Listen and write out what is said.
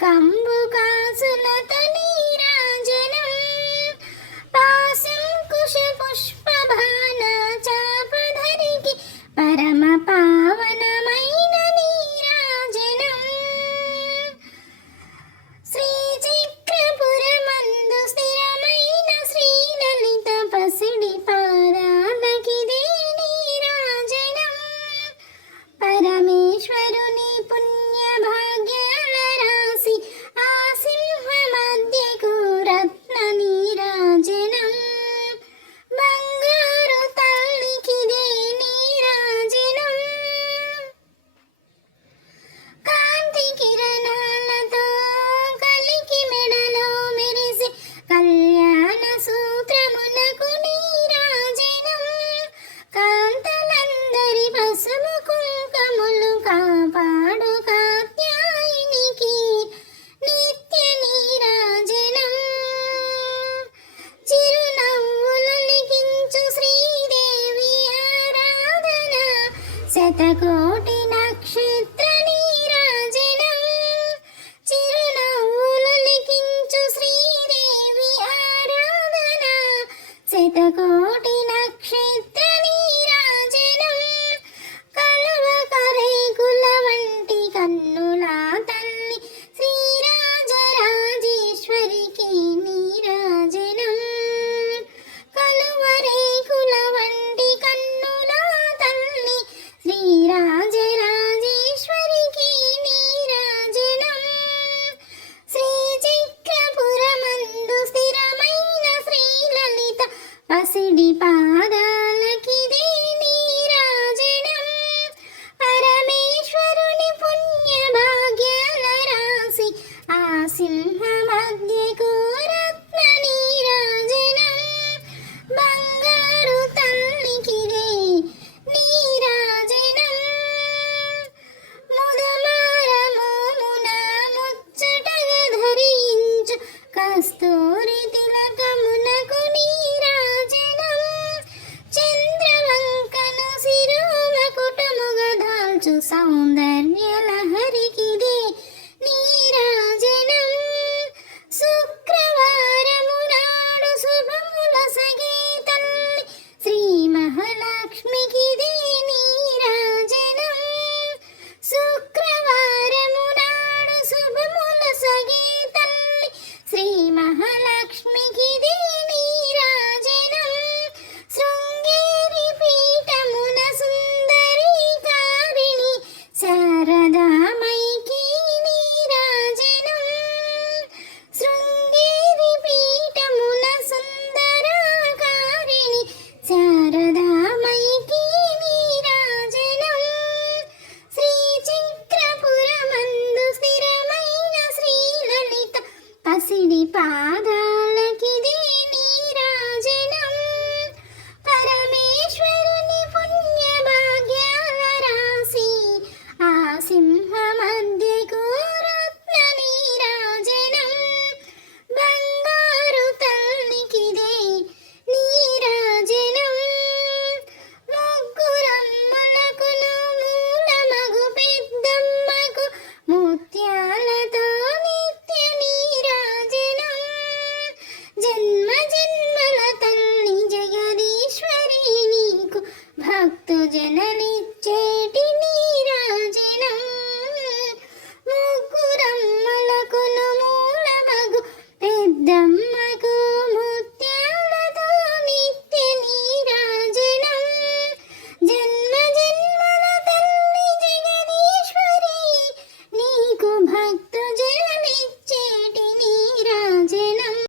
కంబు కాసులతో నీరాజనం పాశం కుశ పుష్పభాన చాపధరికి పరమ పావనమైన నీరాజనం శ్రీచక్రపురమందు స్థిరమైన శ్రీలలిత పసిడి పాదాలకిదే నీరాజనం పరమేశ్వరుని పుణ్య భాగ్యాల రాశి ఆ సింహ మధ్యకు రత్న నీరాజనం బంగారు తల్లికిదే నీరాజనం కాంతి కిరణాలతో కలికి మెడలో మెరిసి కళ్యాణ సూత్రమునకు నీరాజనం కాంతలందరి పసుపు కుంకములు కాపాడు కాత్యాయనికి నిత్య నీరాజనం చిరునవ్వులు లిఖించు శ్రీదేవి ఆరాధన శతకోటి నక్షత్ర నీరాజనం చిరునవ్వులు లిఖించు శ్రీదేవి ఆరాధన శతకోటి నక్షత్ర నీరాజనం కలువ కరేకుల వంటి కన్నుల తల్లి శ్రీరాజరాజేశ్వరికి నీరాజనం కలువ రేకుల వంటి కన్నుల తల్లి శ్రీరాజరాజేశ్వరికి నీరాజనం శ్రీచక్రపురమందు స్థిరమైన శ్రీలలిత పసిడి పాదాలకిదే నీరాజనం పరమేశ్వరుని పుణ్య భాగ్యాల రాశి ఆ సింహ మధ్యకు రత్న నీరాజనం బంగారు తల్లికిదే నీరాజనం ముదమారమోమున ముచ్చటగా ధరించు కస్తూరి తిలకమునకు నీరాజనం చంద్రవంకను శిరోమకుటముగా దాల్చు సౌందర్యల